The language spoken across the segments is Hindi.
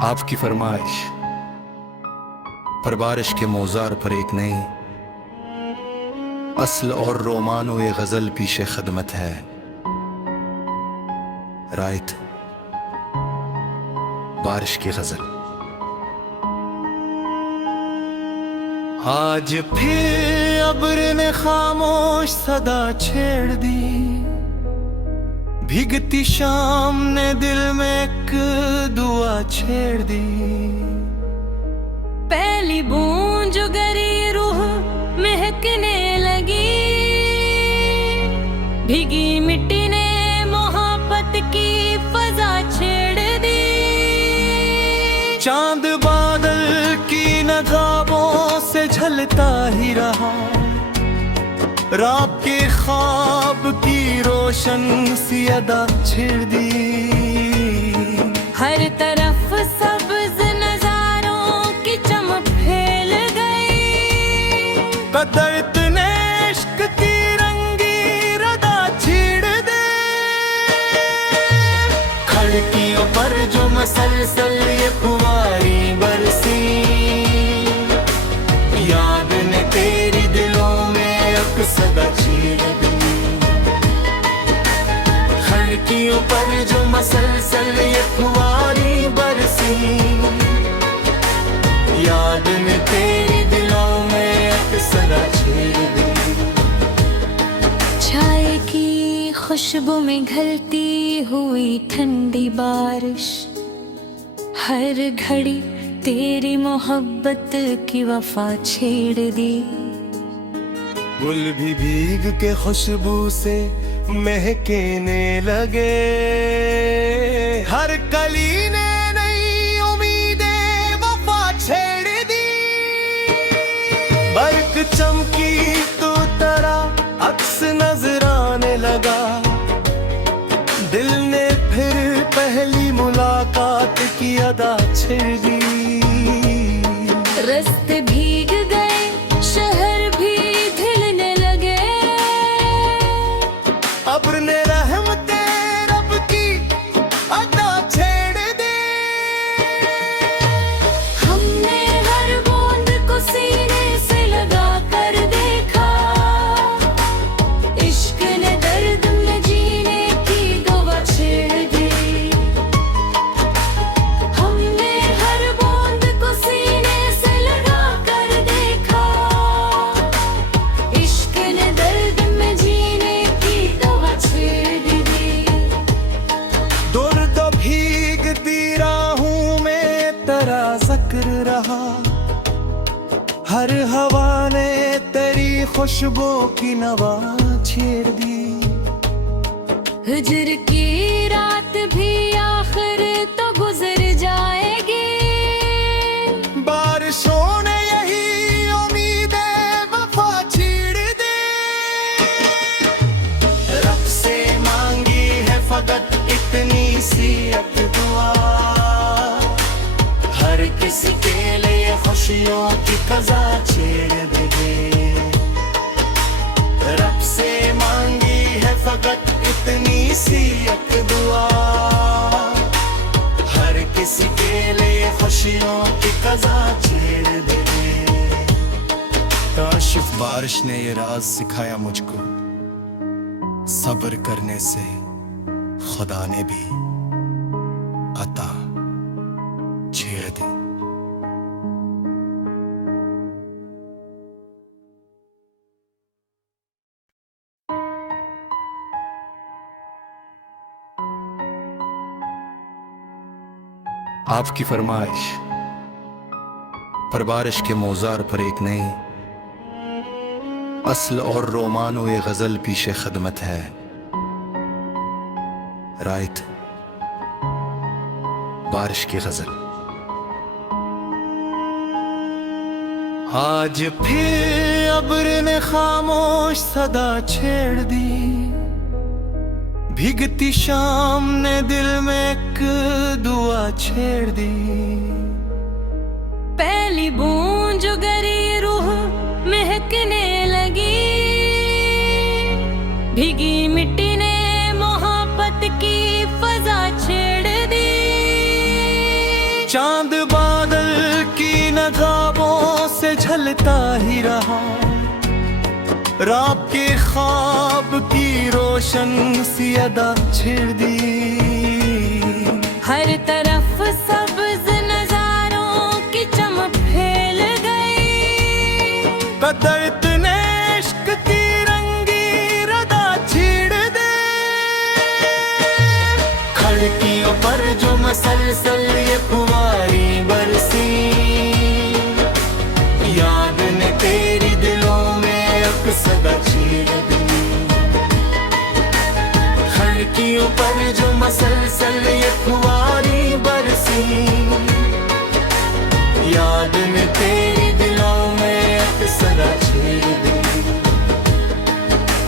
आपकी फरमाइश पर बारिश के मौजार पर एक नई असल और रोमानो ये गजल पीछे खदमत है। राइट, बारिश की गजल। आज फिर अब्र ने खामोश सदा छेड़ दी, भीगती शाम ने दिल में एक दुआ छेड़ दी। पहली बूंद जो गरी रूह महकने लगी, भीगी मिट्टी ने मोहब्बत की फजा छेड़ दी। चांद बादल की नकाबों से झलता ही रहा, रात के ख्वाब की रोशन सी अदा छेड़ दी। हर तरफ सब्ज नजारों की चमक फैल गई, कदरत ने इश्क की रंगी रदा छेड़ दे। खिड़कियों पर जो मसलसल ये फुवारी बरसी, याद ने तेरी दिलों में सदा छेड़ दी। खिड़कियों पर जो मसलसल ये फुवारी बरसी, याद ने तेरी दिलों में सदा छेड़ दी। चाय की खुशबू में घलती हुई ठंडी बारिश, हर घड़ी तेरी मोहब्बत की वफा छेड़ दी। गुल भी भीग के खुशबू से महकने लगे, हर कली ने नई उम्मीदें वफा छेड़ दी। बर्क चमकी तो तरह अक्स नजर आने लगा, दिल ने फिर पहली मुलाकात की अदा छेड़ दी। रास्ते भीग गए, शहर भी ढलने लगे, अब्र ने रहमते रब की अदा छेड़ दी। हमने हर बूंद को सीने से लगा कर देखा, इश्क ने दर्द में जीने की दुआ छेड़ दी। हमने हर बूंद को सीने से लगा कर देखा, इश्क ने दर्द में जीने की दुआ छेड़ दी। दुर्द भीगती राहों में तेरा जिक्र रहा, हर हवा ने तेरी खुशबू की नवा छेड़ दी। हिजर की रात भी आखिर तो गुजर जाएगी, बारिशों ने यही उम्मीदें वफा छेड़ दी। रब से मांगी है फकत इतनी सी एक दुआ, हर किसी के लिए खुशियों की कज़ा छेड़ दे। रब से मांगी है फकत इतनी सी एक दुआ, हर किसी के लिए खुशियों की कज़ा छेड़ दे। काशिफ बारिश ने ये राज सिखाया मुझको, सब्र करने से खुदा ने भी अता छेड़ दी। आपकी फरमाइश पर बारिश के मौजार पर एक नई असल और रोमानो ये गजल पीछे खदमत है। राइट, बारिश की गजल। आज फिर अब्र ने खामोश सदा छेड़ दी, भीगती शाम ने दिल में एक दुआ छेड़ दी। पहली बूंद जो गरी रूह महकने लगी, भीगी मिट्टी ने मोहब्बत की फजा छेड़ दी। चांद बादल की नगाबों से झलता ही रहा, रात के ख्वाब की रोशन सी अदा छेड़ दी। हर तरफ सब्ज नजारों की चमक फैल गई, कदरत ने इश्क की रंगी रदा छेड़ दे। खिड़कियों पर जो मसलसल ये फुवारी बरसी, याद ने तेरी दिलों में अब सदा छेड़ दी। खिड़कियों पर जो मसलसल ये फुवारी बरसी, याद ने तेरी दिलों में अब सदा छेड़ दी।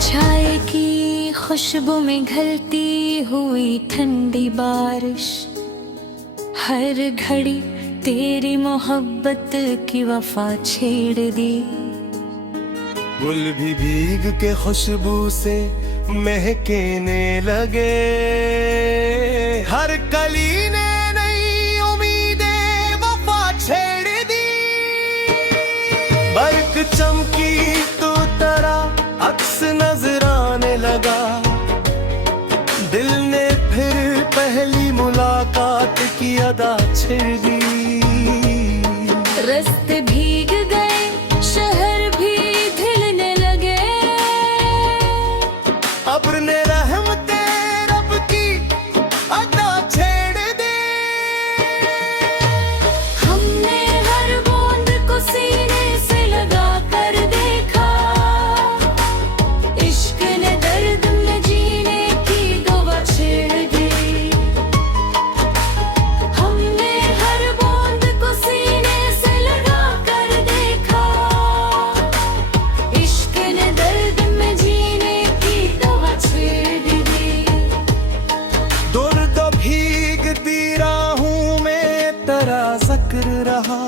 चाय की खुशबू में घलती हुई ठंडी बारिश, हर घड़ी तेरी मोहब्बत की वफा छेड़ दी। गुल भी भीग के खुशबू से महकने लगे, हर कली ने नई उम्मीदें वफा छेड़ दी। बर्क चमकी तो तरा अक्स नजर आने लगा, दिल ने फिर पहली मुलाकात की अदा छेड़ दी। रास्ते भीग गए, शहर भी ढलने लगे, अब्र ने रहमते रब की अदा छेड़ दी। हमने हर बूंद को सीने से लगा कर देखा, इश्क ने दर्द में जीने की दुआ छेड़ दी। हमने हर बूंद को सीने से लगा कर देखा, इश्क ने दर्द में जीने की दुआ छेड़ दी। दुर्द भीगती राहों में तेरा जिक्र रहा,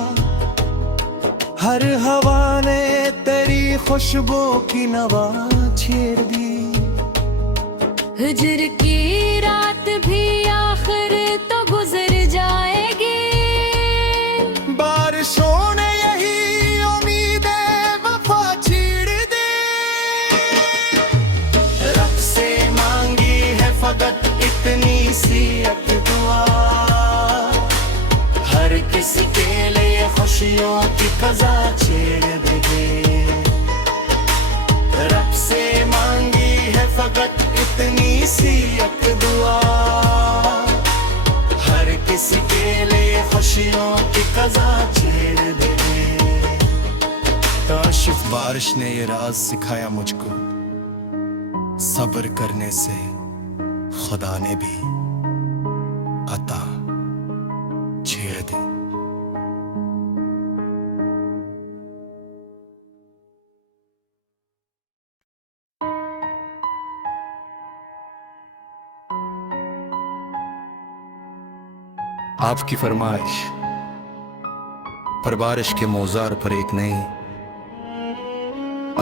हर हवा ने तेरी खुशबू की नवा छेड़ दी। हिजर की रात भी आखिर तो गुजर जाएगी, बारिशों ने यही उम्मीदें वफा छेड़ दी। रब से मांगी है फकत इतनी सी एक दुआ, हर किसी के लिए खुशियों की कज़ा छेड़ दे। रब से मांगी है फकत इतनी सी एक दुआ, हर किसी के लिए खुशियों की कज़ा छेड़ दे। काशिफ बारिश ने ये राज सिखाया मुझको, सब्र करने से खुदा ने भी अता छेड़ दी। आपकी फरमाइश पर बारिश के मौजार पर एक नई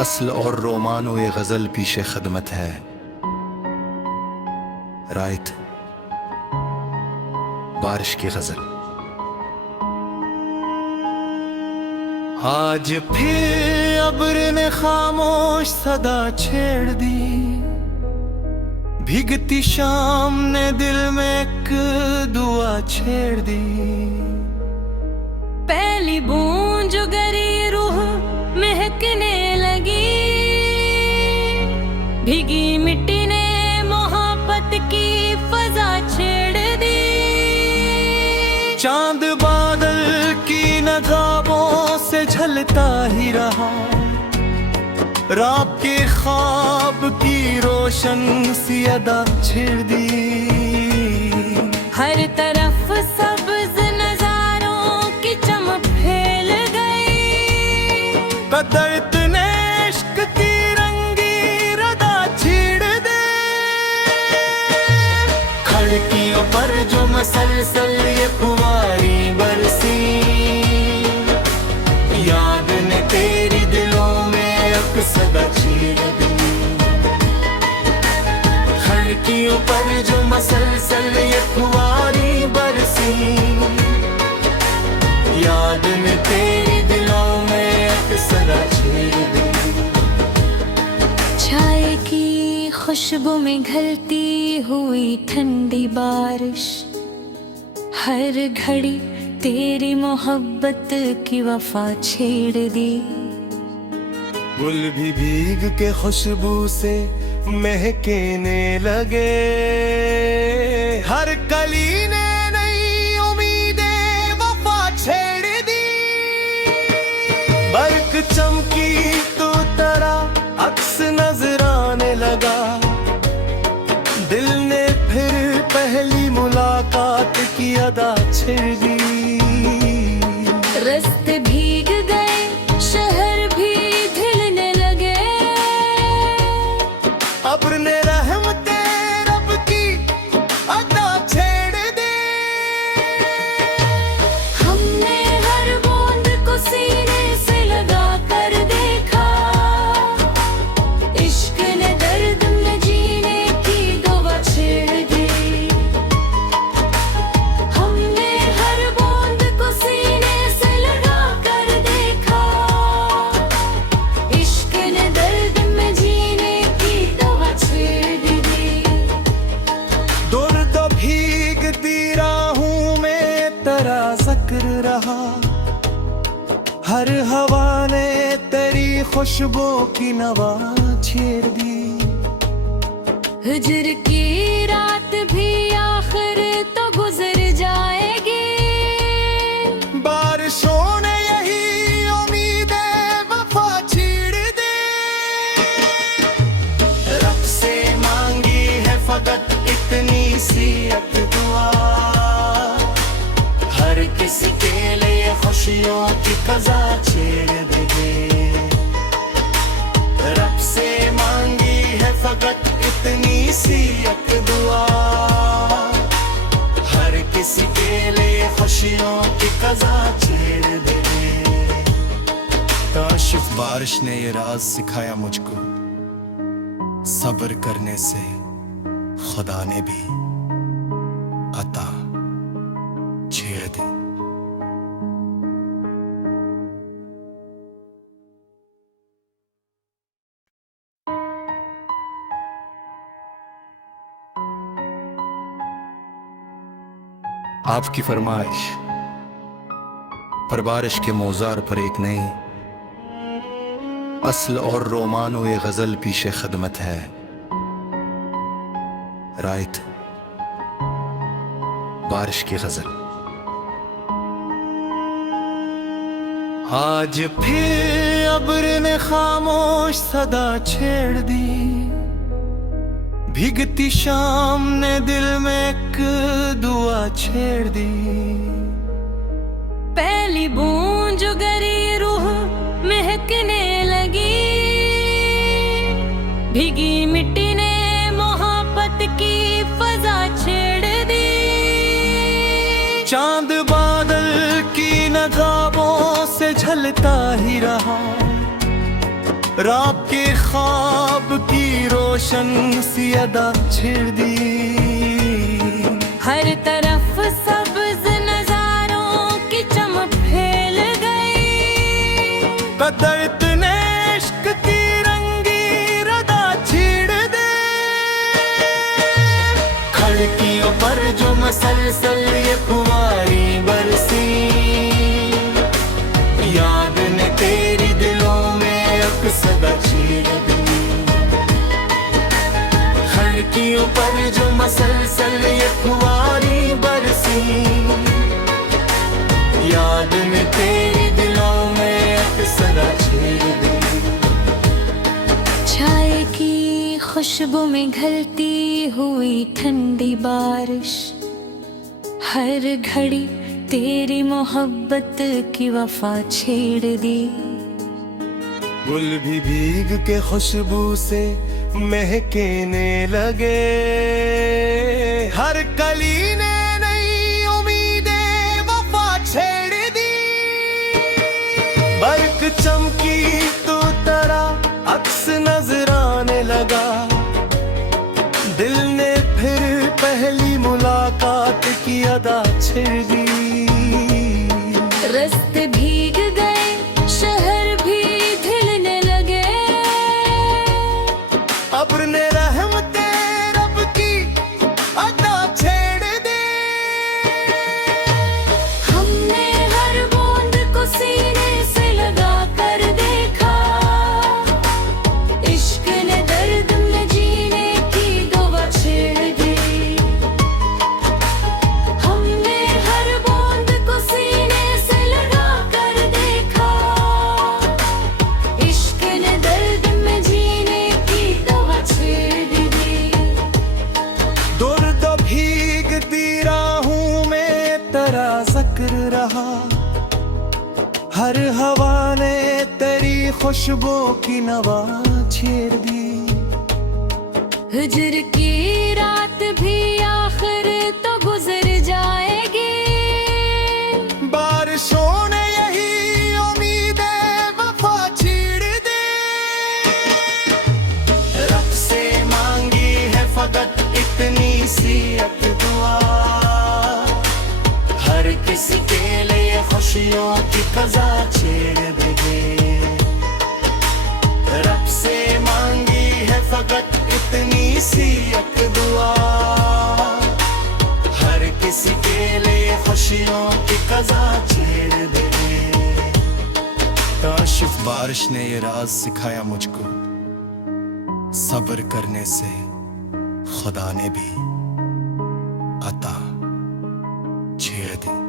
असल और रोमानो ये गजल पीछे खदमत है। रायत बारिश की गजल। आज फिर अब्र ने खामोश सदा छेड़ दी, भीगती शाम ने दिल में एक दुआ छेड़ दी। पहली बूंद जो गरी रूह महकने लगी, भीगी मिट्टी ने मोहब्बत की फजा छेड़ दी। चांद बादल की नगाबों से झलता ही रहा, रात के ख्वाब की रोशन सी अदा छेड़ दी। हर तरफ सब्ज नजारों की चमक फैल गई, कदरत ने इश्क की रंगी रदा छेड़ दे। खिड़कियों पर जो मसलसल ये फुवारी बरसी, याद ने तेरी दिलों में अब सदा छेड़ दी। खिड़कियों पर जो मसलसल ये फुवारी बरसी, याद ने तेरी दिलों में अक्सर छेड़ दी। चाय की खुशबू में घलती हुई ठंडी बारिश, हर घड़ी तेरी मोहब्बत की वफा छेड़ दी। गुल भी भीग के खुशबू से महकने लगे, हर कली ने नई उम्मीदें वफा छेड़ दी। बर्क चमकी तो तरह अक्स नजर आने लगा, दिल ने फिर पहली मुलाकात की अदा छेड़ दी। रास्ते भीग गए, शहर भी ढलने लगे, अब्र ने रहमते रब की अदा छेड़ दी। हमने हर बूंद को सीने से लगा कर देखा, इश्क ने दर्द में जीने की दुआ छेड़ दी। हमने हर बूंद को सीने से लगा कर देखा, इश्क ने दर्द में जीने की दुआ छेड़ दी। दर्द भीगती राहों में तेरा जिक्र रहा, हर हवा ने तेरी खुशबू की नवा छेड़ दी। हिजर की रात भी आखिर तो गुजर जाएगी, बारिशों ने यही उम्मीदें वफा छेड़ दी। रब से मांगी है फकत इतनी सी एक दुआ, हर किसी के लिए खुशियों की कज़ा छेड़ दे। रब से मांगी है फकत इतनी सी एक दुआ, हर किसी के लिए खुशियों की कज़ा छेड़ दे। काशिफ बारिश ने ये राज सिखाया मुझको, सब्र करने से खुदा ने भी अता छेड़ दी। आपकी फरमाइश पर बारिश के मौजार पर एक नई असल और रोमानो ये गजल पीछे खदमत है। राइट, बारिश की गजल। आज फिर अब्र ने खामोश सदा छेड़ दी, भीगती शाम ने दिल में एक दुआ छेड़ दी। पहली बूंद जो गरी रूह महकने लगी, भीगी मिट्टी ने मोहब्बत की फजा छेड़ दी। चांद बादल की नकाबों से झलता ही रहा, रात के ख्वाब की रोशन सी अदा छेड़ दी। हर तरफ सब्ज नजारों की चमक फैल गई, कदरत ने इश्क की रंगी रदा छेड़ दे। खिड़कियों पर जो मसलसल ये फुवारी बरसी, याद ने तेरी दिलों में अक्सर छेड़ दी। खिड़कियों पर जो मसलसल ये फुवारी बरसी, याद ने तेरी दिलों में अक्सर छेड़ दी। चाय की खुशबू में घलती हुई ठंडी बारिश, हर घड़ी तेरी मोहब्बत की वफा छेड़ दी। गुल भी भीग के खुशबू से महकने लगे, हर कली ने नई उम्मीदें वफा छेड़ दी। बर्क चमकी तो तरह अक्स नजर आने लगा, दिल ने फिर पहली मुलाकात की अदा छेड़ दी। अब्र ने रहमते रब की अदा छेड़ दी। हमने हर बूंद को सीने से लगा कर देखा, इश्क ने दर्द में जीने की दुआ छेड़ दी। हमने हर बूंद को सीने से लगा कर देखा, इश्क ने दर्द में जीने की दुआ छेड़ दी। दुर्द भीगती राहों में तेरा जिक्र रहा, हर हवा ने तेरी खुशबू की नवा छेड़ दी। हिज्र की रात भी आखिर तो गुजर जाएगी, बारिशों ने यही उम्मीद वफा छीड़ दी। रब से मांगी है फकत इतनी सी एक दुआ, हर किसी के लिए खुशियों की कज़ा छेड़ दे। रब से मांगी है फकत इतनी सी एक दुआ, हर किसी के लिए खुशियों की कज़ा छेड़ दे। काशिफ बारिश ने ये राज सिखाया मुझको, सब्र करने से खुदा ने भी अता छेड़ दी।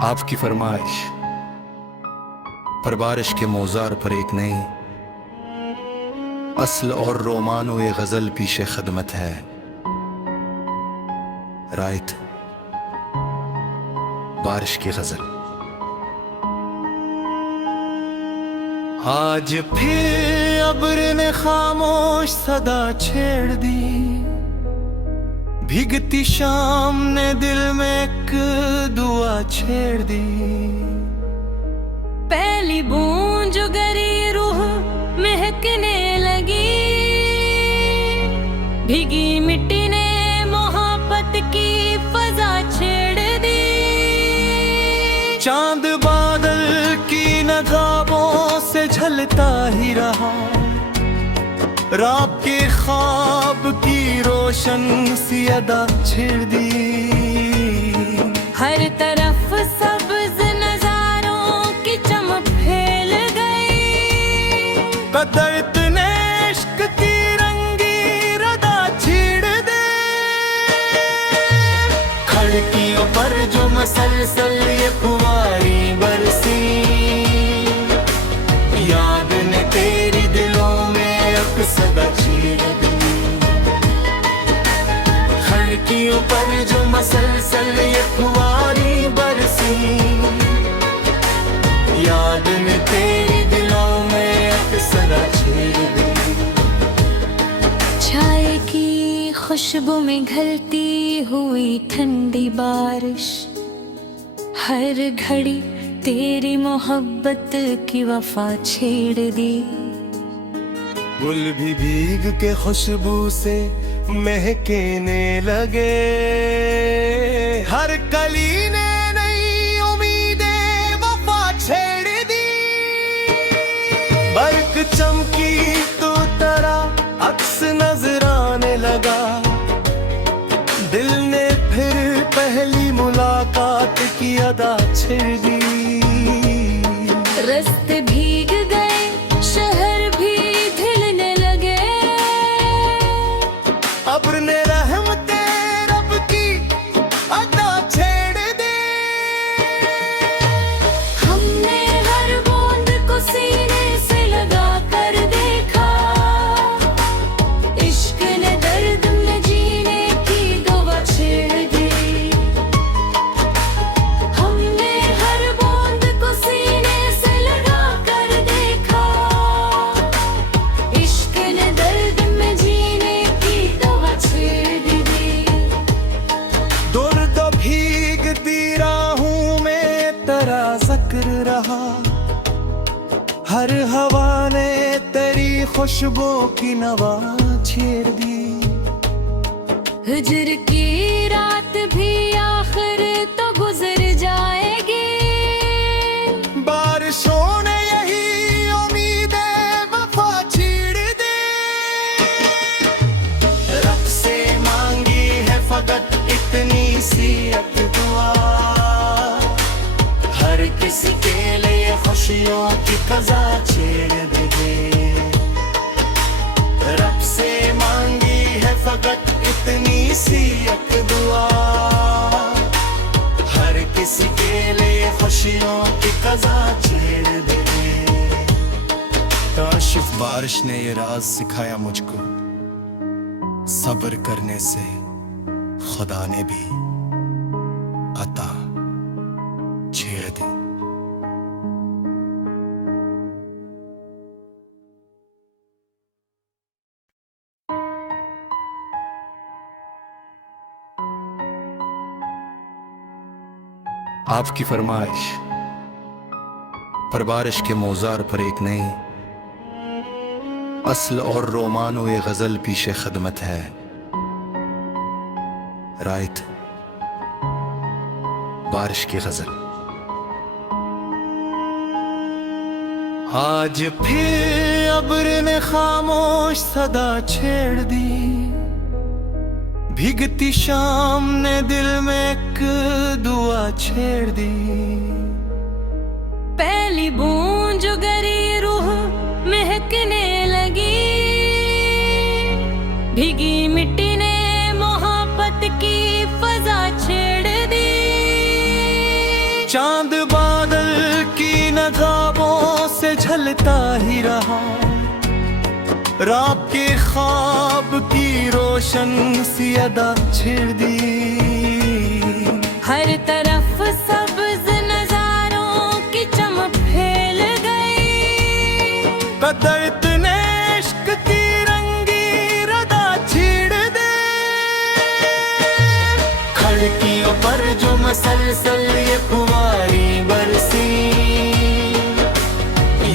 आपकी फरमाइश पर बारिश के मौजार पर एक नई अस्ल और रोमानो ये गजल पीछे खदमत है। राइट, बारिश की गजल। आज फिर अब्र ने खामोश सदा छेड़ दी, भीगती शाम ने दिल में एक दुआ छेड़ दी। पहली बूंद जो गरी रूह महकने लगी, भीगी मिट्टी ने मोहब्बत की फजा छेड़ दी। चांद बादल की नगाबों से झलता ही रहा, रात के ख्वाब की रोशन सी अदा छेड़ दी। हर तरफ सब्ज नजारों की चमक फैल गई, कदरत ने इश्क की रंगी रदा छेड़ दे। खिड़कियों पर जो मसलसल ये फुवारी बरसी, याद ने तेरी दिलों में अब सदा छेड़ दी। खिड़कियों पर जो मसलसल ये फुवारी बरसी, याद ने तेरी दिलों में अब सदा छेड़ दी। चाय की खुशबू में घलती हुई ठंडी बारिश, हर घड़ी तेरी मोहब्बत की वफा छेड़ दी। गुल भी भीग के खुशबू से महकने लगे, हर कली ने नई उम्मीदें वफा छेड़ दी। बर्क चमकी तो तेरा अक्स नजर आने लगा, दिल ने फिर पहली मुलाकात की अदा छेड़ दी। रास्ते भीग गए, शहर भी ढलने लगे, अब्र ने रहमते रब की अदा छेड़ दी। हमने हर बूंद को सीने से लगा कर देखा, इश्क ने दर्द में जीने की दुआ छेड़ दी। हमने हर बूंद को सीने से लगा कर देखा, इश्क ने दर्द में जीने की दुआ छेड़ दी। दुर्द भीगती राहों में तेरा जिक्र रहा, हर हवा ने तेरी खुशबू की नवा छेड़ दी। हिजर की रात भी आखिर तो गुजर जाएगी। बारिशों ने यही उम्मीदें वफा छीड़ दी। रब से मांगी है फकत इतनी सी एक दुआ, हर किसी के लिए खुशियों की कज़ा छेड़ दे। रब से मांगी है फकत इतनी सी एक दुआ, हर किसी के लिए खुशियों की कज़ा छेड़ दे। काशिफ बारिश ने ये राज सिखाया मुझको, सब्र करने से खुदा ने भी अता छेड़ दी। आपकी फरमाइश पर बारिश के मौजार पर एक नई असल और रोमानो ये गजल पीछे खदमत है। राइट, बारिश की गजल। आज फिर अब्र ने खामोश सदा छेड़ दी, भीगती शाम ने दिल में एक दुआ छेड़ दी। पहली बूंद जो गरी रूह महकने लगी, भीगी मिट्टी ने मोहब्बत की फजा छेड़ दी। चांद बादल की नकाबों से झलता ही रहा, रात के ख्वाब की रोशन सी अदा छेड़ दी। हर तरफ सब्ज नजारों की चमक फैल गई, कदरत ने इश्क की रंगी रदा छेड़ दे। खिड़कियों पर जो मसलसल ये फुवारी बरसी,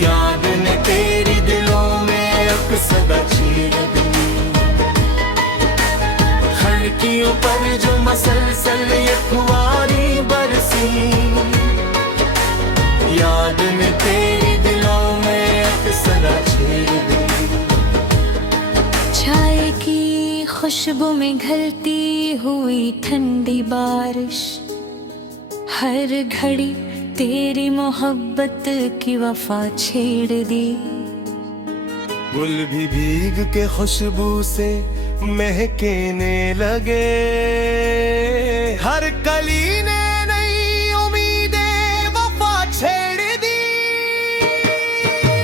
याद ने तेरी दिलों में सदा छेड़ दी। खिड़कियों पर जो मसलसल ये फुवारी बरसी, याद में तेरी दिलों में सदा छेड़ दी। चाय की खुशबू में घलती हुई ठंडी बारिश, हर घड़ी तेरी मोहब्बत की वफा छेड़ दी। गुल भी भीग के खुशबू से महकने लगे, हर कली ने नई उम्मीदें वफा छेड़ दी।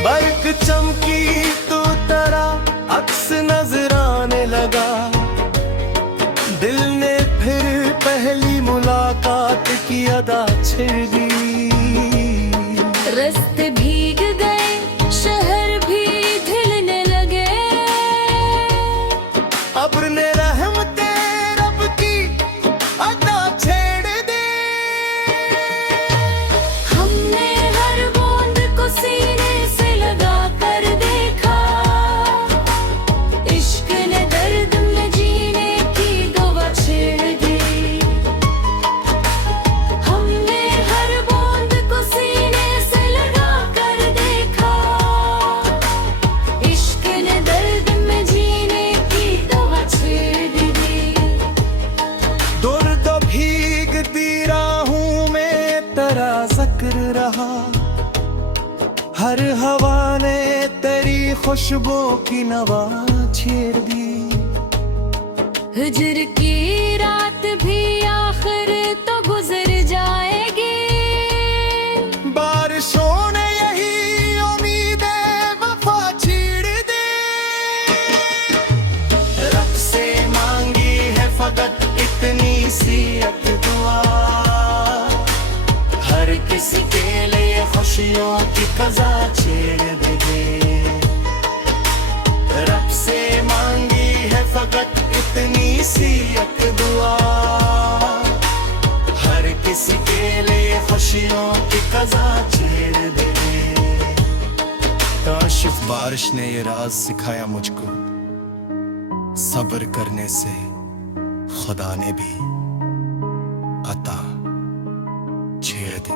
बर्क चमकी तो तरह अक्स नजर आने लगा, दिल ने फिर पहली मुलाकात की अदा छेड़ दी। रास्ते भीग गए, शहर भी ढलने लगे, अब्र ने रहमते रब की अदा छेड़ दे। हमने हर बूंद को सीने से लगा कर देखा, इश्क ने दर्द में जीने की दुआ छेड़ दी। हमने हर बूंद को सीने से लगा कर देखा, इश्क ने दर्द में जीने की दुआ छेड़ दी। दुर्द भीगती राहों में तेरा जिक्र रहा, हर हवा ने तेरी खुशबू की नवा छेड़ दी। हिजर की रात भी आखिर तो गुजर जाएगी। बारिशों ने यही उम्मीदें वफा छीड़ दी। रब से मांगी है फकत इतनी सी एक दुआ, हर किसी के लिए खुशियों की कज़ा छेड़ दे। रब से मांगी है फकत इतनी सी एक दुआ, हर किसी के लिए खुशियों की कज़ा छेड़ दे। काशिफ बारिश ने ये राज सिखाया मुझको, सब्र करने से खुदा ने भी अता छेड़ दी।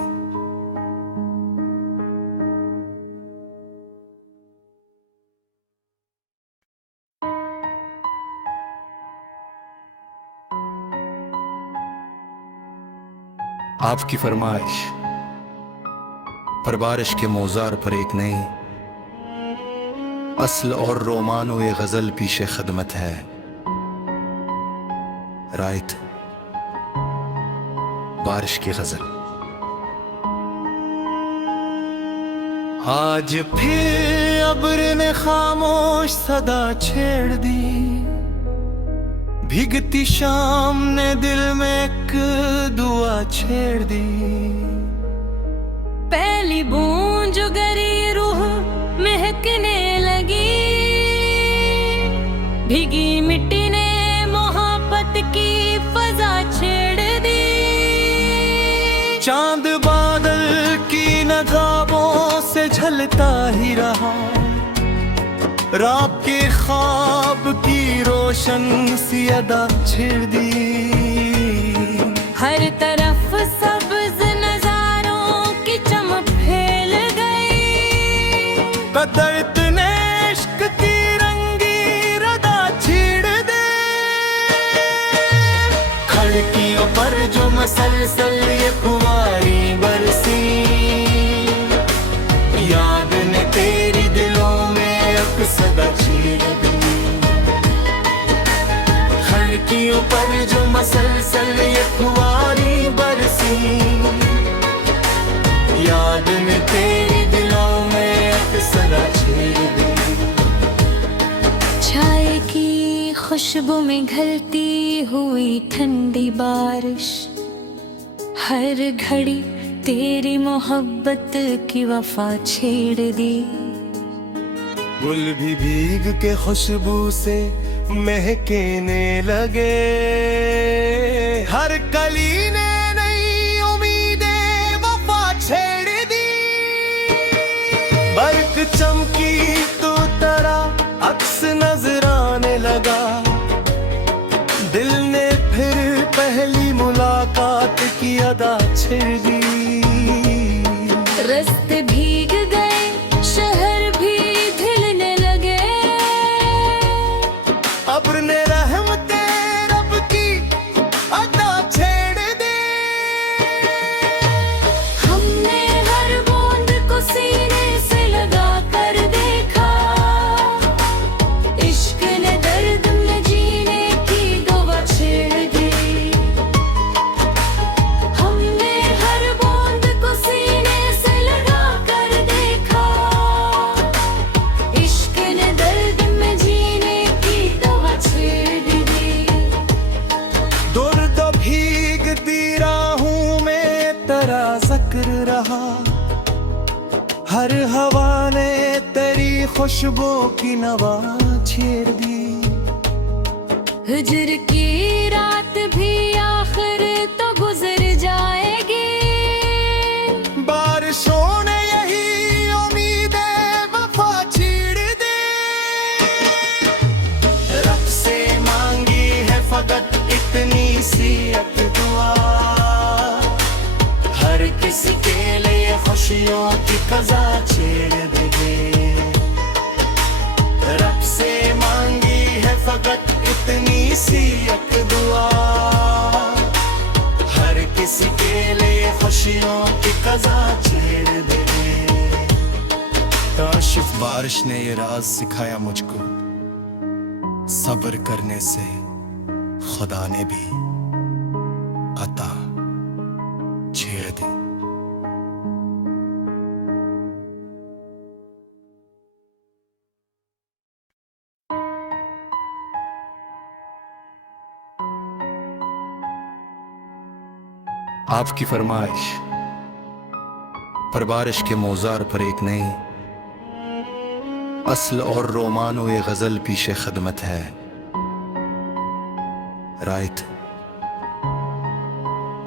आपकी फरमाइश पर बारिश के मौजार पर एक नई असल और रोमानो ये गजल पीछे खदमत है। राइट बारिश की गजल। आज फिर अब्र ने खामोश सदा छेड़ दी, भीगती शाम ने दिल में एक दुआ छेड़ दी। पहली बूंद जो गरी रूह महकने लगी, भीगी मिट्टी ने मोहब्बत की फजा छेड़ दी। चांद बादल की नगाबों से झलता ही रहा, रात के ख्वाब की रोशन सी अदा छेड़ दी। हर तरफ सब्ज नजारों की चमक फैल गई, कदरत ने इश्क की रंगी रदा छेड़ दे। खिड़कियों पर जो मसलसल ये फुवारी बरसी, याद ने तेरी दिलों में सदा छेड़ दी। खिड़कियों पर जो मसलसल ये फुवारी बरसी, याद में तेरी दिलों में सदा छेड़ दी। चाय की खुशबू में घलती हुई ठंडी बारिश, हर घड़ी तेरी मोहब्बत की वफा छेड़ दी। गुल भी भीग के खुशबू से महकने लगे, हर कली ने नई उम्मीदें वफा छेड़ दी। बर्क चमकी तो तरा अक्स नजर आने लगा, दिल ने फिर पहली मुलाकात की अदा छेड़ दी। रास्ते भीग गए, शहर भी ढलने लगे, अब्र ने रहमते रब की अदा छेड़ दी। हमने हर बूंद को सीने से लगा कर देखा, इश्क ने दर्द में जीने की दुआ छेड़ दी। हमने हर बूंद को सीने से लगा कर देखा, इश्क ने दर्द में जीने की दुआ छेड़ दी। दुर्द भीगती राहों में तेरा जिक्र रहा, हर हवा ने तेरी खुशबू की नवा छेड़ दी। हिजर की रात भी आखिर तो गुजर जाएगी, बारिशों ने यही उम्मीदें वफा छेड़ दी। रब से मांगी है फकत इतनी सी एक दुआ, हर किसी के लिए खुशियों की कज़ा छेड़ दे। रब से मांगी है फकत इतनी सी एक दुआ, हर किसी के लिए खुशियों की कज़ा छेड़ दे। काशिफ बारिश ने ये राज सिखाया मुझको, सब्र करने से खुदा ने भी अता छेड़ दी। आपकी फरमाइश पर बारिश के मौजार पर एक नई असल और रोमानो ये गजल पीछे खदमत है। राइट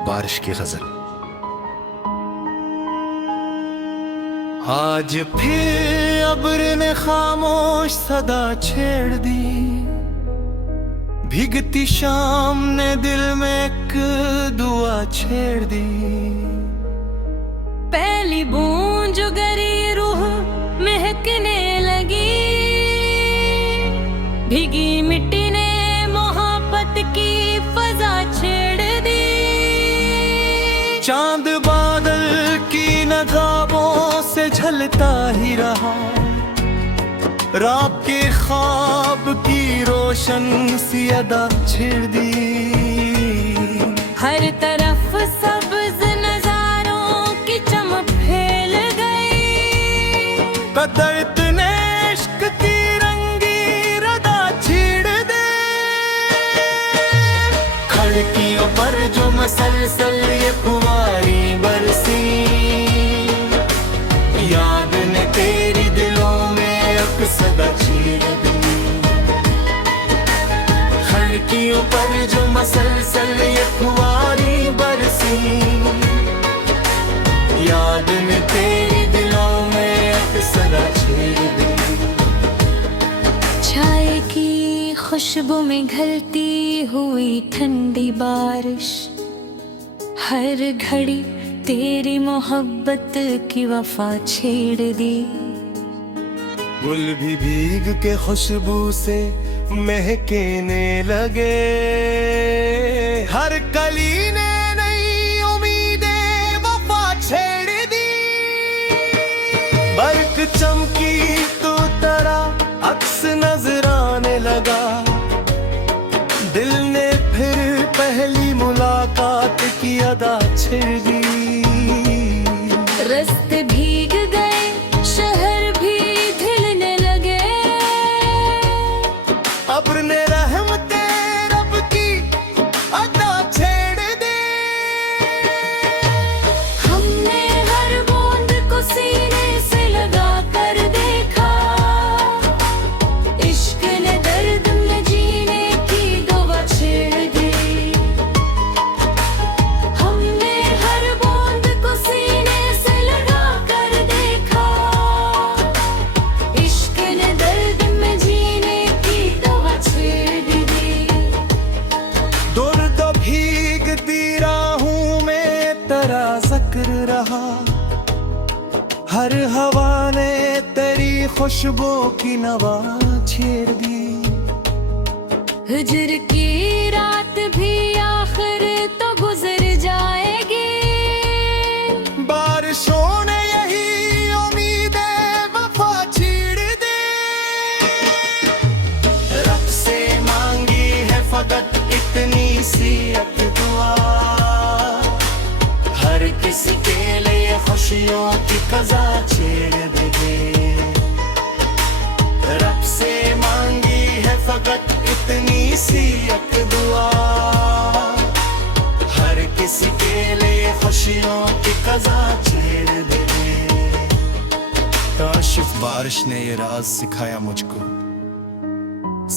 बारिश की गजल। आज फिर अब्र ने खामोश सदा छेड़ दी, भीगती शाम ने दिल में एक दुआ छेड़ दी। पहली बूंद जो गरी रूह महकने लगी, भीगी मिट्टी ने मोहब्बत की फजा छेड़ दी। चांद बादल की नज़ारों से झलता ही रहा, रात के ख्वाब की रोशन सी अदा छेड़ दी। हर तरफ सब्ज नजारों की चमक फैल गई, कदरत ने इश्क की रंगी रदा छेड़ दे। खिड़कियों पर जो मसलसल ये फुवारी बरसी, याद ने तेरी दिलों में सदा छेड़ दी। खिड़कियों पर जो मसलसल ये फुवारी बरसी, याद ने तेरी दिलों में सदा छेड़ दी। चाय की खुशबू में घलती हुई ठंडी बारिश, हर घड़ी तेरी मोहब्बत की वफा छेड़ दी। गुल भी भीग के खुशबू से महकने लगे, हर कली ने नई उम्मीदें वफा छेड़ दी। बर्क चमकी तो तरह अक्स नजर आने लगा, दिल ने फिर पहली मुलाकात की अदा छेड़ दी। रास्ते भीग गए, शहर भी अब्र ने रहमते रब की अदा छेड़ दे। हमने हर बूंद को सीने से लगा कर देखा, इश्क ने दर्द में जीने की दुआ छेड़ दी। हमने हर बूंद को सीने से लगा कर देखा, इश्क ने दर्द में जीने की दुआ छेड़ दी। दुर्द भीगती राहों में तेरा जिक्र रहा, हर हवा ने तेरी खुशबू की नवा छेड़ दी। हिजर की रात भी आखिर तो गुजर जाएगी, बारिशों ने यही उम्मीदें वफा छेड़ दी। रब से मांगी है फकत इतनी सी एक दुआ, हर किसी के लिए खुशियों की कज़ा छेड़ दे। रब से मांगी है फकत इतनी सी एक दुआ, हर किसी के लिए खुशियों की कज़ा छेड़ दे। काशिफ बारिश ने ये राज सिखाया मुझको,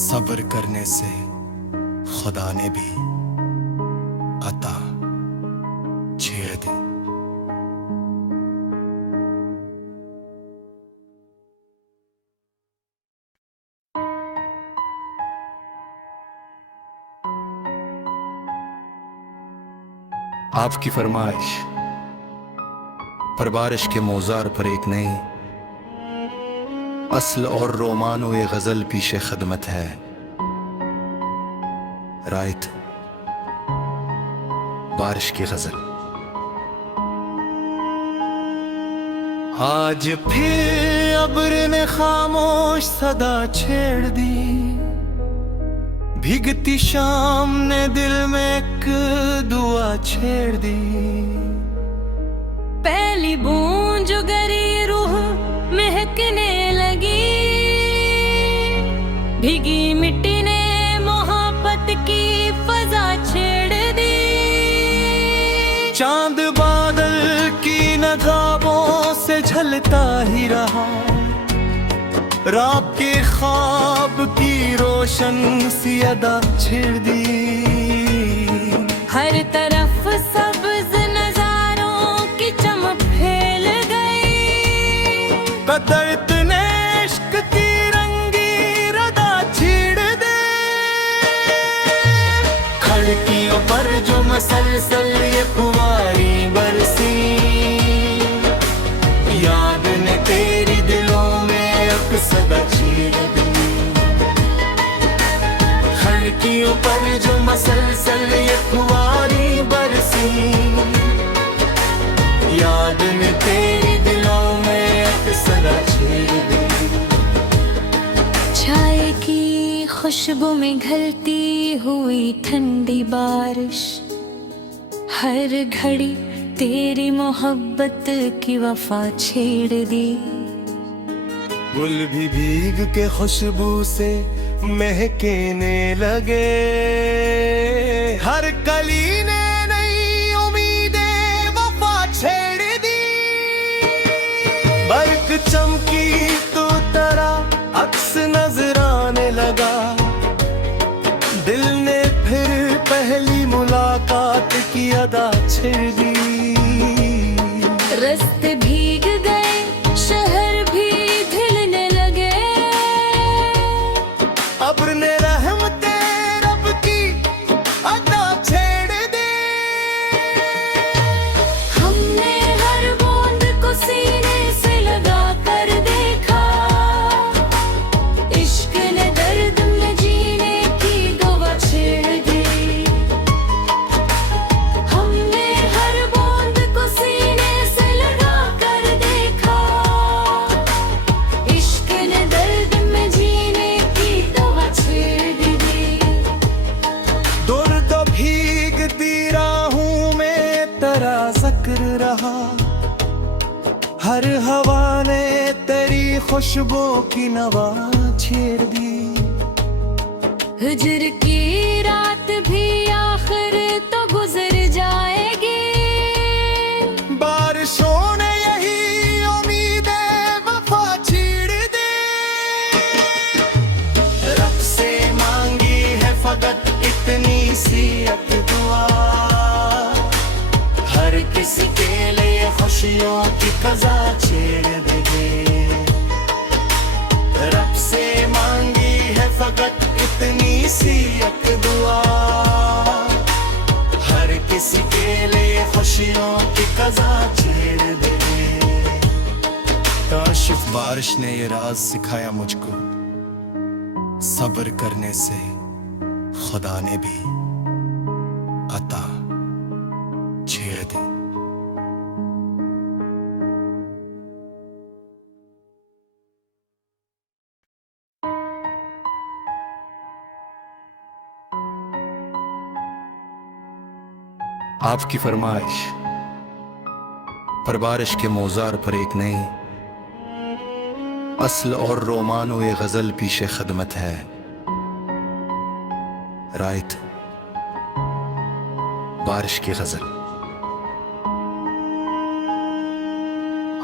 सब्र करने से खुदा ने भी अता छेड़ दी। आपकी फरमाइश पर बारिश के मौजार पर एक नई असल और रोमानो ये गजल पीछे खदमत है। राइट, बारिश की गजल। आज फिर अब्र ने खामोश सदा छेड़ दी, भीगती शाम ने दिल में एक दुआ छेड़ दी। पहली बूंद जो गरी रूह महकने लगी, भीगी मिट्टी ने मोहब्बत की फजा छेड़ दी। चांद बादल की नज़ारों से झलता ही रहा, रात के ख्वाब की रोशन सी अदा छेड़ दी। हर तरफ सब्ज नजारों की चमक फैल गई, कदरत ने इश्क की रंगी रदा छेड़ दे। पर जो मसलसल ये फुवारी बरसी, याद ने तेरी दिलों में अब सदा छेड़ दी। खिड़कियों पर जो मसलसल ये फुवारी बरसी, याद ने तेरी दिलों में अब सदा छेड़ दी। चाय की खुशबू में घलती हुई ठंडी बारिश, हर घड़ी तेरी मोहब्बत की वफा छेड़ दी। गुल भी भीग के खुशबू से महकने लगे, हर कली ने नई उम्मीदें वफा छेड़ दी। बर्क चमकी तो तरह अक्स नजर आने लगा, दिल ने फिर पहली मुलाकात की अदा छेड़ दी। रास्ते भीग गए, शहर भी ढलने लगे, अब्र ने रहमते रब की अदा छेड़ दी। हमने हर बूंद को सीने से लगा कर देखा, इश्क ने दर्द में जीने की दुआ छेड़ दी। हमने हर बूंद को सीने से लगा कर देखा, इश्क ने दर्द में जीने की दुआ छेड़ दी। दूर तो भीगती राहों में तेरा जिक्र रहा, हर हवा ने तेरी खुशबू की नवा छेड़ दी। हिजर की रात भी आखिर तो गुजर जाएगी, बारिशों ने यही उम्मीदें वफा छेड़ दी। रब से मांगी है फकत इतनी सी एक दुआ, हर किसी के लिए खुशियों की कज़ा छेड़ देंगे। रब से मांगी है फकत इतनी सी एक दुआ, हर किसी के लिए खुशियों की कज़ा छेड़ देंगे। काशिफ बारिश ने ये राज सिखाया मुझको, सब्र करने से खुदा ने भी अता छेड़ दी। आपकी फरमाइश पर बारिश के मौजार पर एक नई अस्ल और रोमानो ये गजल पीछे खदमत है। राइट, बारिश की गजल।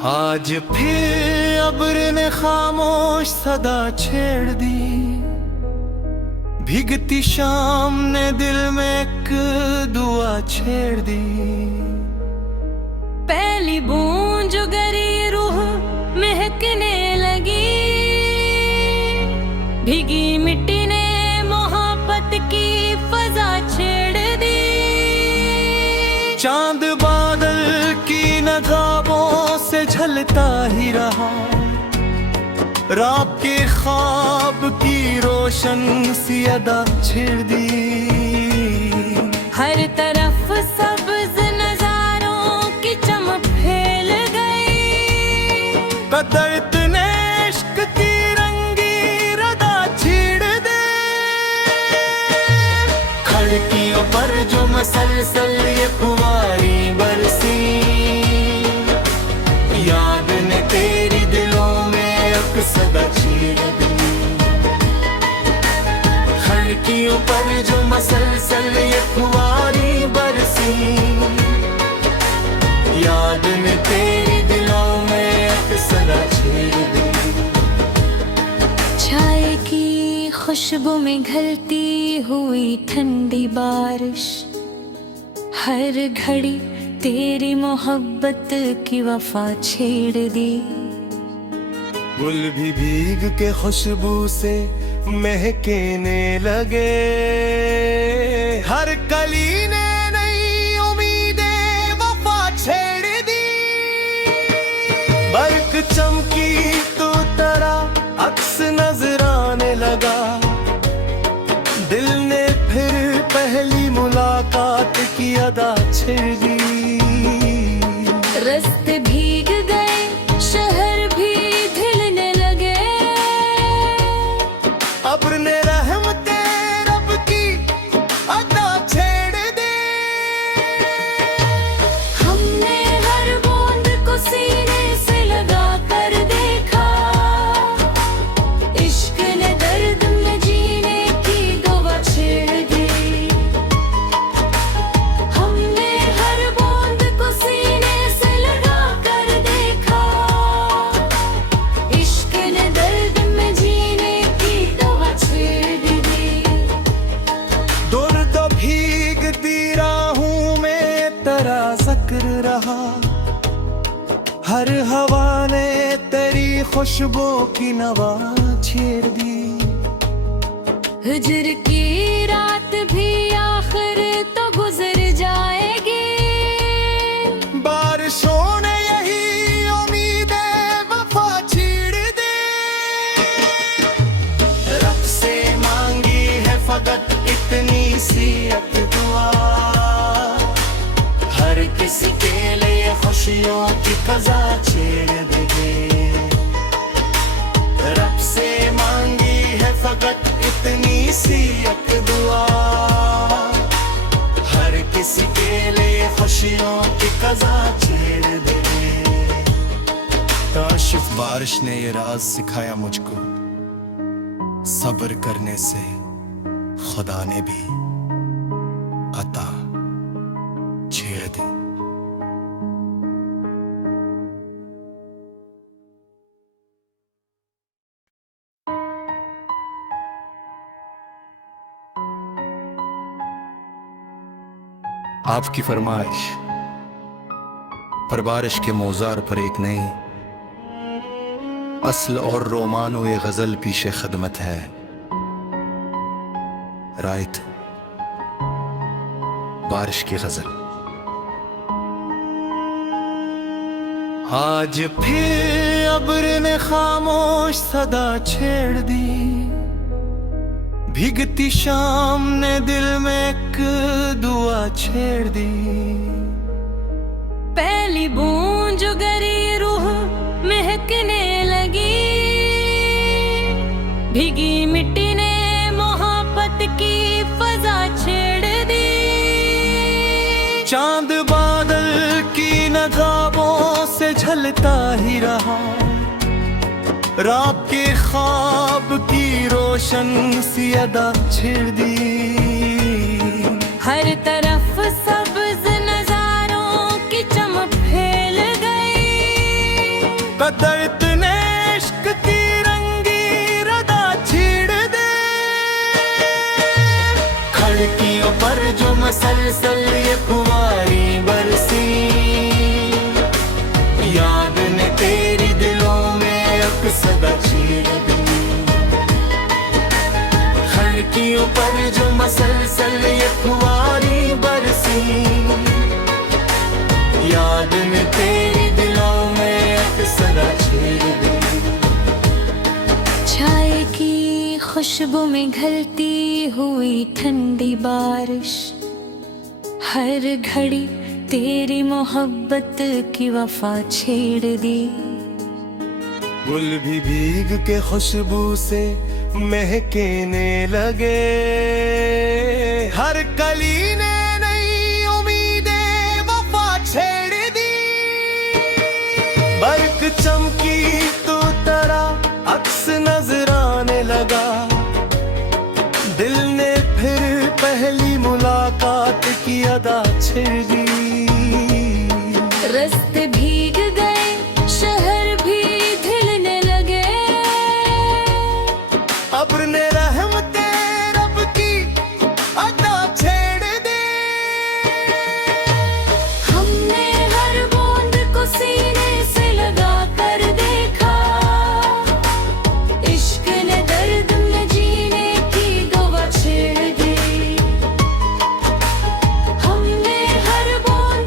आज फिर अब्र ने खामोश सदा छेड़ दी, भीगती शाम ने दिल में एक दुआ छेड़ दी। पहली बूंद जो गरी रूह महकने लगी, भीगी मिट्टी ने मोहब्बत की फजा छेड़ दी। चांद बादल की नगाबों से झलता ही रहा, रात के ख्वाब की रोशन सी अदा छेड़ दी। हर तरफ सब्ज नजारों की चमक फैल गई, कदरत ने इश्क की रंगी रदा छेड़ दे। खिड़कियों पर जो मसलसल ये फुवारी बरसी, याद ने तेरी दिलों में अब सदा छेड़ दी। खिड़कियों पर जो मसलसल ये फुवारी बरसी, याद ने तेरी दिलों में अब सदा छेड़ दी। चाय की खुशबू में घलती हुई ठंडी बारिश, हर घड़ी तेरी मोहब्बत की वफा छेड़ दी। गुल भी भीग के खुशबू से महकने लगे, हर कली ने चमकी तो तेरा अक्स नजर आने लगा। दिल ने फिर पहली मुलाकात की अदा छेड़ दी। रास्ते भीग गए, शहर भी ढलने लगे। अब्र ने रहमते रब की अदा छेड़ दी। हमने हर बूंद को सीने से लगा कर देखा। इश्क ने दर्द में जीने की दुआ छेड़ दी। हमने हर बूंद को सीने से लगा कर देखा। इश्क ने दर्द में जीने की दुआ छेड़ दी। दुर्द भीगती राहों में तेरा जिक्र रहा। हर हवा ने तेरी खुशबू की नवा छेड़ दी। हिजर की रात भी आखिर तो गुजर जाएगी। बारिशों ने यही उम्मीदें वफा छीड़ दी। रब से मांगी है फकत इतनी सी एक दुआ। हर किसी के लिए खुशियों की फजा छेड़ दे। रब से मांगी है फकत इतनी सी एक दुआ। हर किसी के लिए खुशियों की फजा छेड़ दे। काशिफ बारिश ने ये राज सिखाया मुझको। सब्र करने से खुदा ने भी अता छेड़ दी। आपकी फरमाइश पर बारिश के मौजार पर एक नई असल और रोमानो ये गजल पीछे खदमत है। राइट, बारिश की गजल। आज फिर अब्र ने खामोश सदा छेड़ दी। भीगती शाम ने दिल में एक दुआ छेड़ दी। पहली बूंद जो गरी रूह महकने लगी। भीगी मिट्टी ने मोहब्बत की फजा छेड़ दी। चांद बादल की नकाबों से झलता ही रहा। रात के ख्वाब की रोशन सी अदा छेड़ दी। हर तरफ सब्ज नजारों की चमक फैल गई। कदरत ने इश्क की रंगी रदा छेड़ दे। खिड़कियों पर जो मसलसल ये फुवारी बरसी। याद ने तेरी दिलों में सदा छेड़ दी। खिड़कियों पर जो मसलसल ये फुवारी बरसी। याद में तेरी दिलों में सदा छेड़ दी। चाय की खुशबू में घलती हुई ठंडी बारिश। हर घड़ी तेरी मोहब्बत की वफा छेड़ दी। गुल भी भीग के खुशबू से महकने लगे। हर कली ने नई उम्मीदें वफा छेड़ दी। बर्क चमकी तो तेरा अक्स नजर आने लगा। दिल ने फिर पहली मुलाकात की अदा छेड़ दी। रास्ते भीग गए, शहर भी ढलने लगे। अब्र ने रहमते रब की अदा छेड़ दी। हमने हर बूंद को सीने से लगा कर देखा। इश्क ने दर्द में जीने की दुआ छेड़ दी। हमने हर बूंद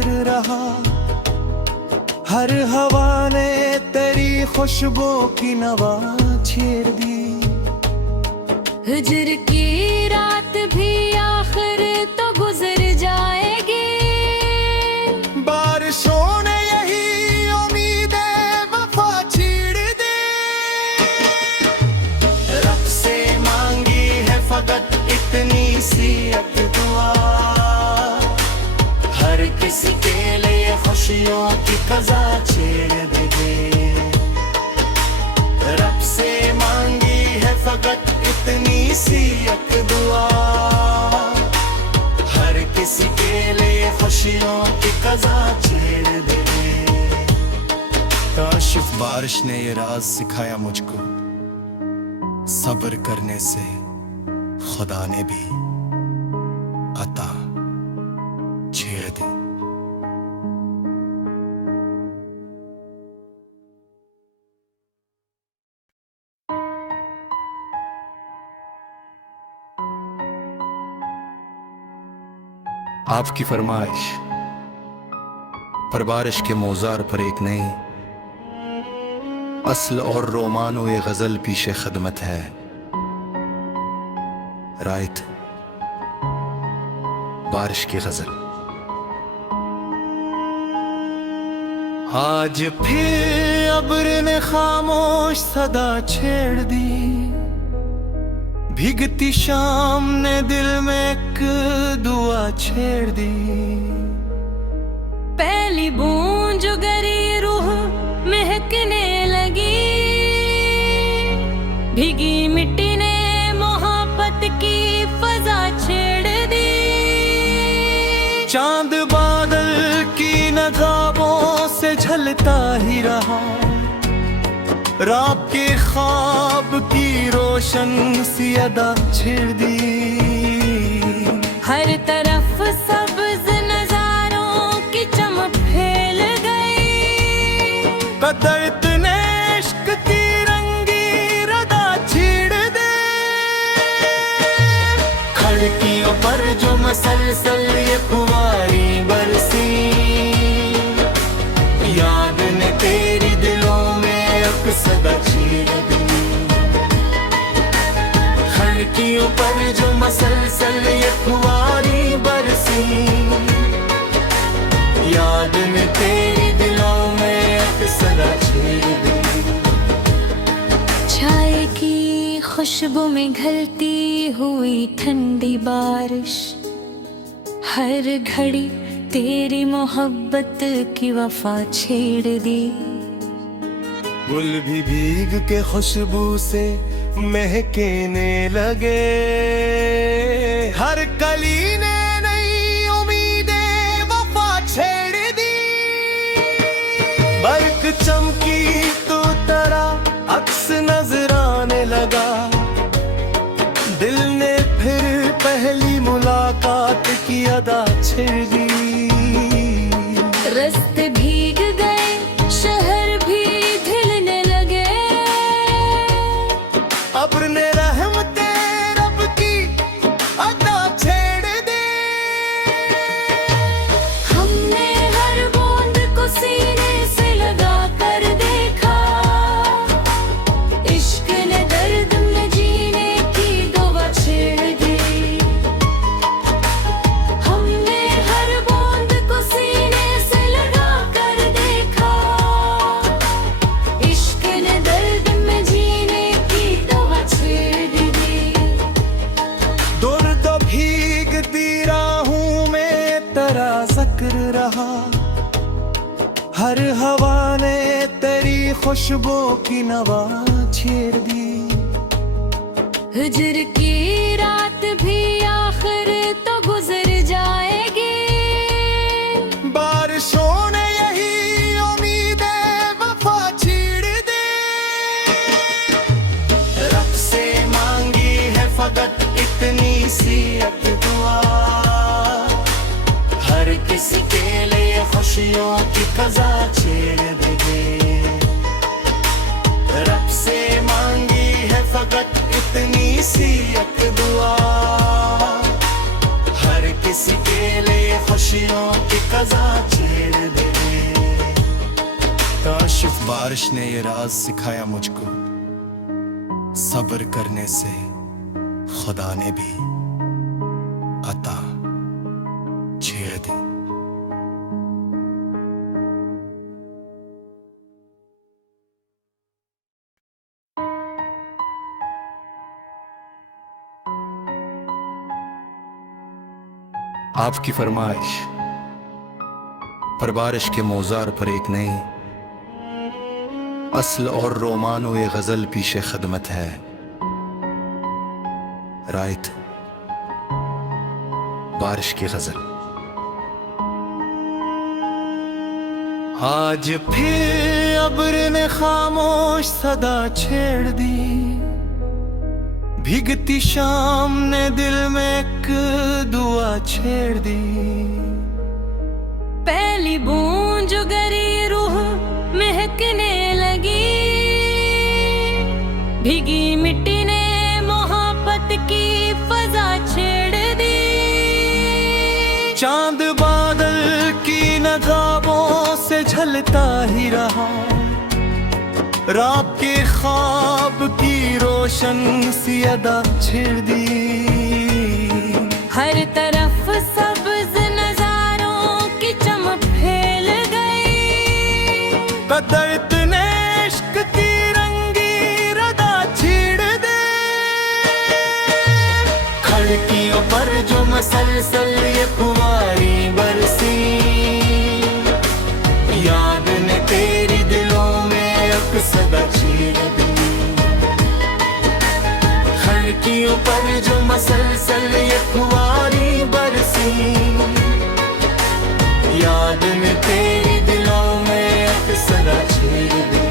जिक्र रहा। हर हवा ने तेरी खुशबू की नवा छेड़ दी। हिजर की रात भी आखिर तो गुजर जाएगी। बारिशों ने यही उम्मीद वफा छीड़ दी। रब से मांगी है फकत इतनी सी एक दुआ, हर किसी के लिए खुशियों की कज़ा छेड़ दे। रब से मांगी है फकत इतनी सी एक दुआ, हर किसी के लिए खुशियों की कज़ा छेड़ दे। काशिफ बारिश ने ये राज सिखाया मुझको, सब्र करने से खुदा ने भी अता छेड़ दी। आपकी फरमाइश पर बारिश के मौजार पर एक नई असल और रोमानो ये गजल पीछे खदमत है। रायत बारिश की गजल। आज फिर अब्र ने खामोश सदा छेड़ दी। भीगती शाम ने दिल में एक दुआ छेड़ दी। पहली बूंद जो गरी रूह महकने लगी। भीगी मिट्टी ने मोहब्बत की फजा छेड़ दी। चांद बादल की नगाबों से झलता ही रहा। रात के ख्वाब की रोशन सी अदा छेड़ दी। हर तरफ सब्ज नजारों की चमक फैल गई। कदरत ने इश्क की रंगी रदा छेड़ दे। खिड़कियों पर जो मसलसल ये फुवारी बरसी, याद ने तेरी दिलों में सदा छेड़ दी। खिड़कियों पर जो मसलसल ये फुवारी बरसी, याद में तेरी दिलों में सदा छेड़ दी। चाय की खुशबू में घलती हुई ठंडी बारिश, हर घड़ी तेरी मोहब्बत की वफा छेड़ दी। गुल भी भीग के खुशबू से महकने लगे। हर कली ने नई उम्मीदें वफा छेड़ दी। बर्क चमकी तो तरा अक्स नजर आने लगा। दिल ने फिर पहली मुलाकात की अदा छेड़ दी। रास्ते भीग गए, शहर भी ढलने लगे। अब्र ने रहमते रब की अदा छेड़ दी। हमने हर बूंद को सीने से लगा कर देखा। इश्क ने दर्द में जीने की दुआ छेड़ दी। हमने हर बूंद को सीने से लगा कर देखा। इश्क ने दर्द में जीने की दुआ छेड़ दी। दुर्द भीगती राहों में तेरा जिक्र रहा। हर हवा ने तेरी खुशबू की नवा छेड़ दी। हिजर की रात भी आखिर तो गुजर जाएगी। बारिशों ने यही उम्मीद वफा छीड़ दी। रब से मांगी है फकत इतनी सी एक दुआ, हर किसी के लिए खुशियों की कज़ा छेड़ दे। रब से मांगी है फकत इतनी सी एक दुआ, हर किसी के लिए खुशियों की कज़ा छेड़ दे। काशिफ बारिश ने ये राज सिखाया मुझको, सब्र करने से खुदा ने भी अता छेड़ दी। आपकी फरमाइश पर बारिश के मौजार पर एक नई असल और रोमानो ये गजल पीछे खदमत है। रायत बारिश की गजल। आज फिर अब्र ने खामोश सदा छेड़ दी, भीगती शाम ने दिल में एक दुआ छेड़ दी। पहली बूंद जो गरी रूह महकने लगी, भीगी मिट्टी ने मोहब्बत की फजा छेड़ दी। चांद बादल की नज़ारों से झलता ही रहा, रात के ख्वाब की रोशन सी अदा छेड़ दी। हर तरफ सब्ज नजारों की चमक फैल गई, कदरत ने इश्क की रंगी रदा छेड़ दे। खिड़कियों पर जो मसलसल ये फुवारी बरसी, याद ने तेरी दिलों में सदा छेड़ दी। खिड़कियों पर जो मसलसल ये फुवारी बरसी, याद में तेरी दिलों में सदा छेड़ दी।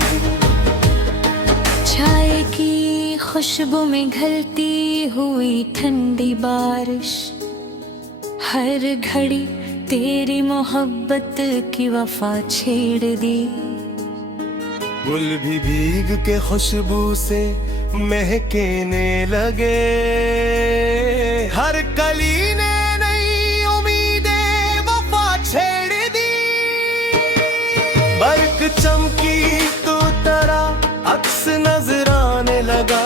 चाय की खुशबू में घलती हुई ठंडी बारिश, हर घड़ी तेरी मोहब्बत की वफा छेड़ दी। गुल भी भीग के खुशबू से महकने लगे, हर कली ने नई उम्मीदें वफा छेड़ दी। बर्क चमकी तो तरह अक्स नजर आने लगा,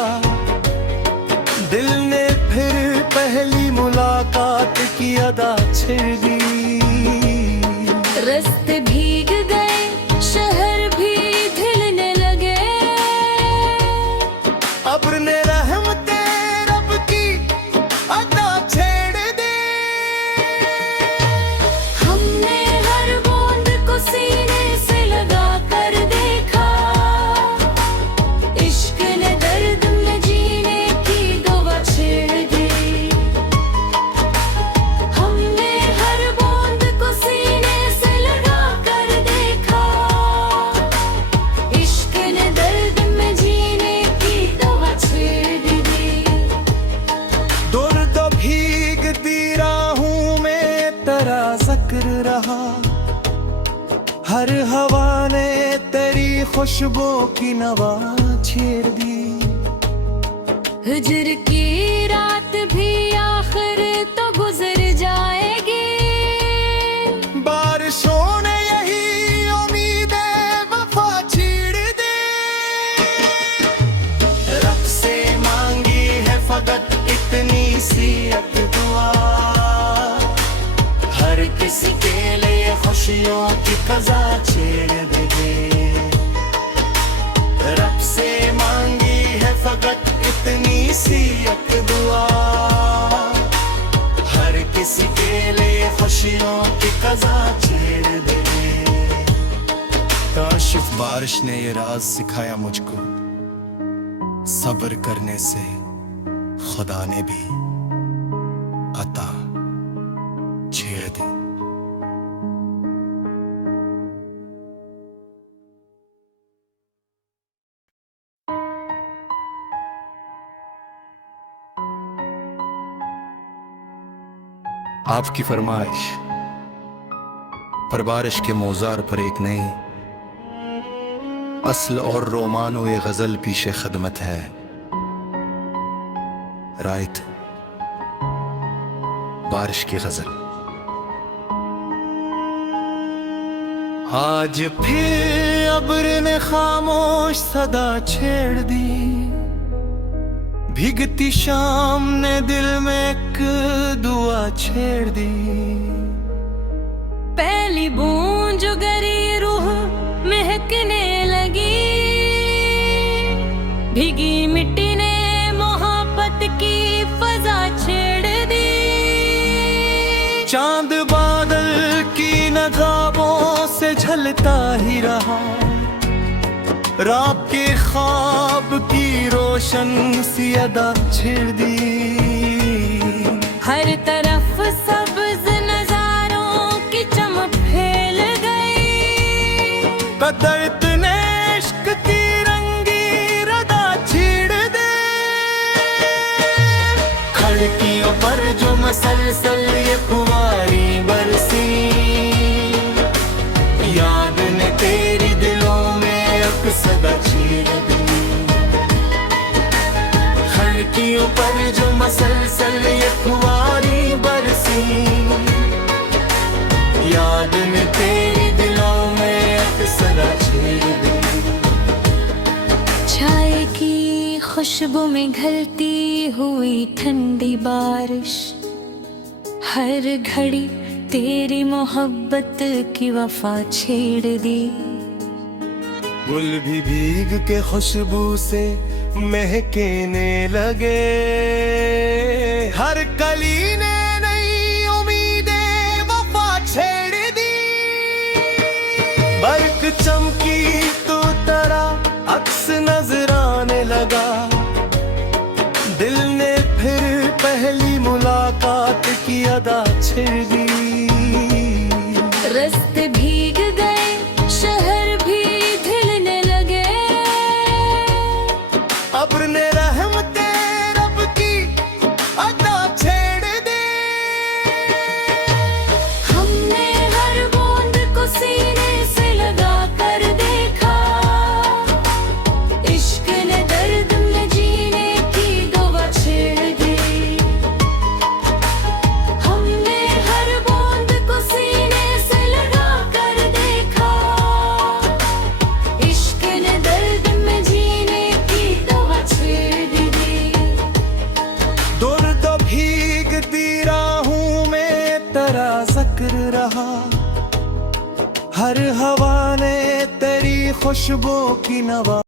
दिल ने फिर पहली मुलाकात की अदा छेड़ दी। रास्ते भीग गए, शहर भी अब्र ने रहमते रब की अदा छेड़ दे। हमने हर बूंद को सीने से लगा कर देखा, इश्क ने दर्द में जीने की दुआ छेड़ दी। हमने हर बूंद को सीने से लगा कर देखा, इश्क ने दर्द में जीने की दुआ छेड़ दी। दुर्द भीगती राहों में तेरा जिक्र रहा, हर हवा ने तेरी खुशबू की नवा छेड़ दी। हिज्र की रात भी आखिर तो गुजर जाएगी, बारिशों ने यही उम्मीदें वफा छेड़ दे। रब से मांगी है फकत इतनी सी एक दुआ, हर किसी के लिए खुशियों की कज़ा छेड़ दे। रब से मांगी है फकत इतनी सी एक दुआ, हर किसी के लिए खुशियों की कज़ा छेड़ दे। काशिफ बारिश ने ये राज सिखाया मुझको, सब्र करने से खुदा ने भी अता छेड़ दी। आपकी फरमाइश पर बारिश के मौजार पर एक नई असल और रोमानो ये गजल पीछे खदमत है। रायत बारिश की गजल। आज फिर अब्र ने खामोश सदा छेड़ दी, भीगती शाम ने दिल में एक दुआ छेड़ दी। पहली बूंद जो गरी रूह महकने लगी, भीगी मिट्टी ने मोहब्बत की फजा छेड़ दी। चांद बादल की नकाबों से झलता ही रहा, रात के ख्वाब की रोशन सी अदा छेड़ दी। हर तरफ सब्ज नजारों की चमक फैल गई, कदरत ने इश्क की रंगी रदा छेड़ दे। खिड़कियों पर जो मसलसल ये फुवारी बरसी, याद ने तेरी दिलों में अब सदा छेड़ दी। खिड़कियों पर जो मसलसल ये फुवारी बरसी, याद ने तेरी दिलों में अब सदा छेड़ दी। चाय की खुशबू में घलती हुई ठंडी बारिश, हर घड़ी तेरी मोहब्बत की वफा छेड़ दी। गुल भी भीग के खुशबू से महकने लगे, हर कली ने नई उम्मीदें वफा छेड़ दी। बर्क चमकी तो तरा अक्स नजर आने लगा, दिल ने फिर पहली मुलाकात की अदा छेड़ दी। रास्ते भीग गए, शहर भी ढलने लगे, अब्र ने रहमते रब की अदा छेड़ दे। हमने हर बूंद को सीने से लगा कर देखा, इश्क ने दर्द में जीने की दुआ छेड़ दी। हमने हर बूंद को सीने से लगा कर देखा, इश्क ने दर्द में जीने की दुआ छेड़ दी। दूर तो भीगती राहों में तेरा जिक्र रहा, हर हवा ने तेरी खुशबू की नवा